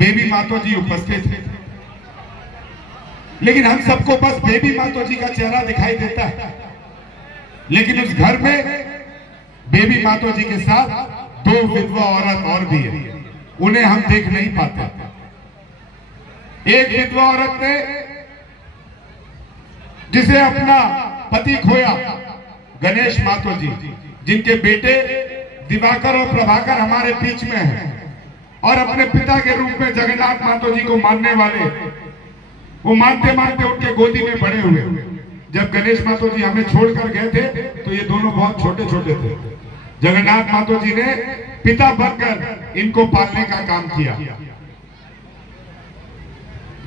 Baby मातो जी उपस्थित थे, लेकिन हम सबको बस बेबी मातो जी का चेहरा दिखाई देता है। लेकिन उस घर में बेबी मातो जी के साथ 2 विधवा औरत और भी है, उन्हें हम देख नहीं पाते। एक विधवा औरत ने जिसे अपना पति खोया, गणेश मातो जी, जिनके बेटे दिवाकर और प्रभाकर हमारे बीच में हैं और अपने पिता के रूप में जगन्नाथ मातो जी को मानने वाले, वो मानते मानते उनके गोदी में बड़े हुए। जब गणेश मातो जी हमें छोड़कर गए थे तो ये दोनों बहुत छोटे छोटे थे। जगन्नाथ मातो जी ने पिता बनकर इनको पालने का काम किया।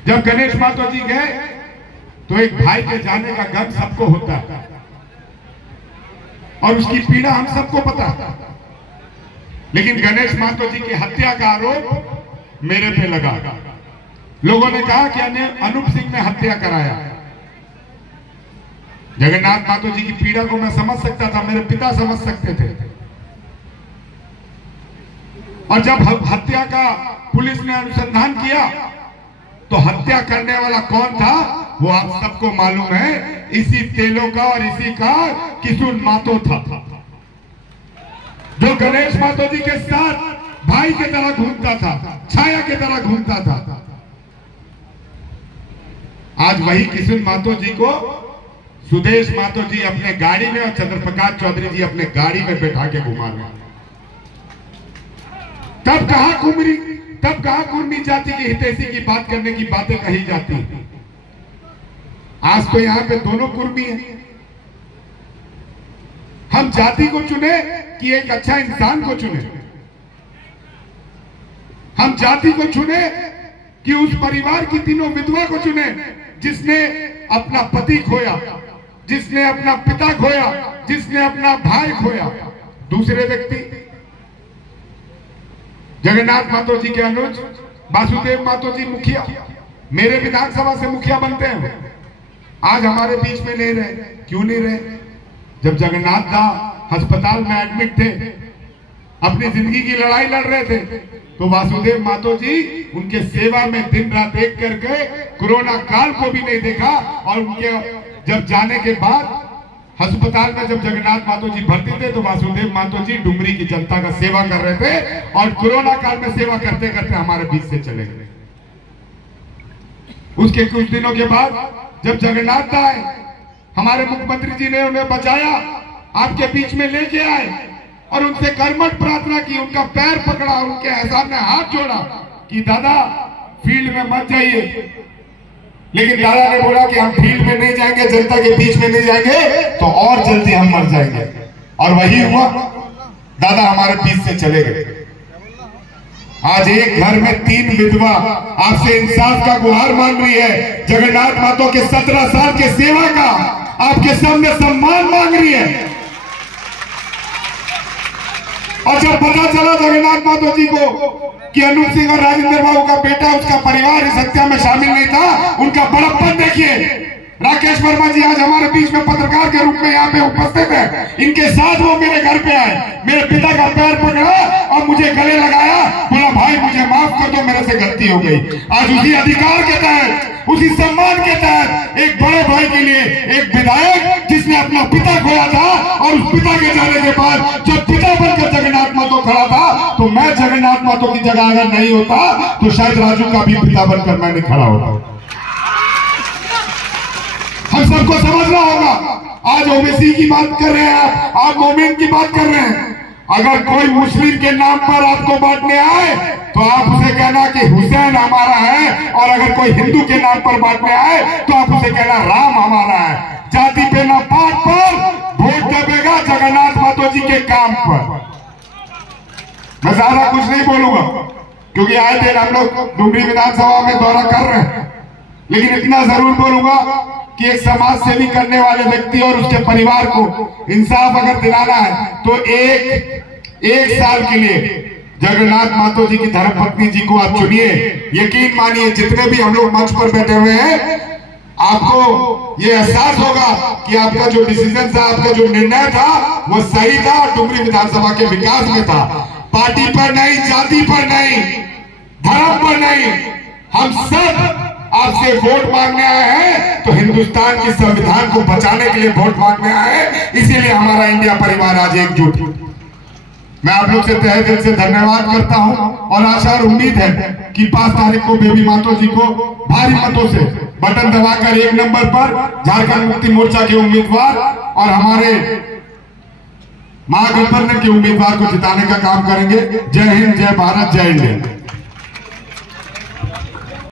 जब गणेश मातो जी गए तो एक भाई के जाने का गम सबको होता है और उसकी पीड़ा हम सबको पता है। लेकिन गणेश मातो जी की हत्या का आरोप मेरे पे लगा। लोगों ने कहा कि अनूप सिंह ने हत्या कराया। जगन्नाथ मातो जी की पीड़ा को मैं समझ सकता था, मेरे पिता समझ सकते थे। और जब हत्या का पुलिस ने अनुसंधान किया तो हत्या करने वाला कौन था वो आप सबको मालूम है, इसी तेलों का और इसी का किशुन मातो था, जो गणेश मातो जी के साथ भाई की तरह घूमता था, छाया की तरह घूमता था। आज वही किशुन मातो जी को सुदेश मातो जी अपने गाड़ी में और चंद्रप्रकाश चौधरी जी अपने गाड़ी में बैठा के घुमा रहे। तब कहां कुर्मी जाति की हितैषी की बात करने की बातें कही जाती। आज तो यहां पे दोनों कुर्मी हैं। हम जाति को चुने कि एक अच्छा इंसान को चुने? हम जाति को चुने कि उस परिवार की तीनों विधवा को चुने जिसने अपना पति खोया, जिसने अपना पिता खोया, जिसने अपना भाई खोया? दूसरे व्यक्ति जगन्नाथ मातो जी के अनुज वासुदेव मातो जी मुखिया, मेरे विधानसभा से मुखिया बनते हैं, आज हमारे बीच में नहीं रहे। क्यों नहीं रहे? जब जगन्नाथ दा अस्पताल में एडमिट थे, अपनी जिंदगी की लड़ाई लड़ रहे थे, तो वासुदेव मातो जी उनके सेवा में दिन रात एक करके कोरोना काल को भी नहीं देखा। और उनके जब जाने के बाद अस्पताल में जब जगन्नाथ मातो जी भर्ती थे तो वासुदेव मातो जी डुमरी की जनता का सेवा कर रहे थे और कोरोना काल में सेवा करते करते हमारे बीच से चले गए। उसके कुछ दिनों के बाद जब जगन्नाथ आए, हमारे मुख्यमंत्री जी ने उन्हें बचाया, आपके बीच में लेके आए और उनसे कर्मठ प्रार्थना की, उनका पैर पकड़ा, उनके सामने हाथ जोड़ा कि दादा फील्ड में मत जाइए। लेकिन दादा ने बोला कि हम फील्ड में नहीं जाएंगे, जनता के बीच में नहीं जाएंगे तो और जल्दी हम मर जाएंगे। और वही हुआ, दादा हमारे बीच से चले गए। आज एक घर में 3 विधवा आपसे इंसाफ का गुहार मान रही है। जगन्नाथ मातो के 17 साल के सेवा का आपके सामने सम्मान मांग रही है। और जब पता चला जगन्नाथ मातो जी को कि अनूप सिंह और राजेंद्र बाबू का बेटा, उसका परिवार इस हत्या में शामिल नहीं था, उनका बड़प्पन देखिए। राकेश वर्मा जी आज हमारे बीच में पत्रकार के रूप में यहाँ पे उपस्थित है। इनके साथ वो मेरे घर पे आए, मेरे पिता का पैर पकड़ा और मुझे गले लगाया, बोला भाई मुझे माफ कर दो, मेरे से गलती हो गई। आज उसी अधिकार के तहत, उसी सम्मान के तहत एक बड़े भाई के लिए एक विधायक जिसने अपना पिता खोया था और उस पिता के जाने के बाद जब पिता बनकर जगन्नाथ मातो खड़ा था, तो मैं जगन्नाथ मातो की जगह अगर नहीं होता तो शायद राजू का भी पिता बनकर मैं नहीं खड़ा होता। हम सबको समझना होगा। आज ओबीसी की बात कर रहे हैं आप मोमेंट की बात कर रहे हैं। अगर कोई मुस्लिम के नाम पर आपको बांटने आए तो आप उसे कहना कि हुसैन हमारा है, और अगर कोई हिंदू के नाम पर बांटने आए तो आप उसे कहना राम हमारा है। जाति पे ना पात पर वोट दबेगा जगन्नाथ मातो जी के काम पर। मैं ज्यादा कुछ नहीं बोलूंगा क्योंकि आए दिन हम लोग डुमरी विधानसभा में दौरा कर रहे हैं, लेकिन इतना जरूर बोलूंगा कि एक समाज सेवी करने वाले व्यक्ति और उसके परिवार को इंसाफ अगर दिलाना है तो एक साल के लिए जगन्नाथ मातो जी की धर्मपत्नी जी को आप चुनिए। यकीन मानिए जितने भी हम लोग मंच पर बैठे हुए हैं, आपको ये एहसास होगा कि आपका जो डिसीजन था, आपका जो निर्णय था वो सही था और डुमरी विधानसभा के विकास में था। पार्टी पर नहीं, जाति पर नहीं, धर्म पर नहीं, हम सब आपसे वोट मांगने आए हैं, तो हिंदुस्तान की संविधान को बचाने के लिए वोट मांगने आए हैं। इसीलिए हमारा इंडिया परिवार आज एकजुट। मैं आप लोग से तहे दिल से धन्यवाद करता हूं और आशा और उम्मीद है कि 5 तारीख को बेबी मातो जी को भारी मतों से बटन दबाकर 1 नंबर पर झारखंड मुक्ति मोर्चा के उम्मीदवार और हमारे महागठबंधन के उम्मीदवार को जिताने का काम करेंगे। जय हिंद, जय भारत, जय इंडिया।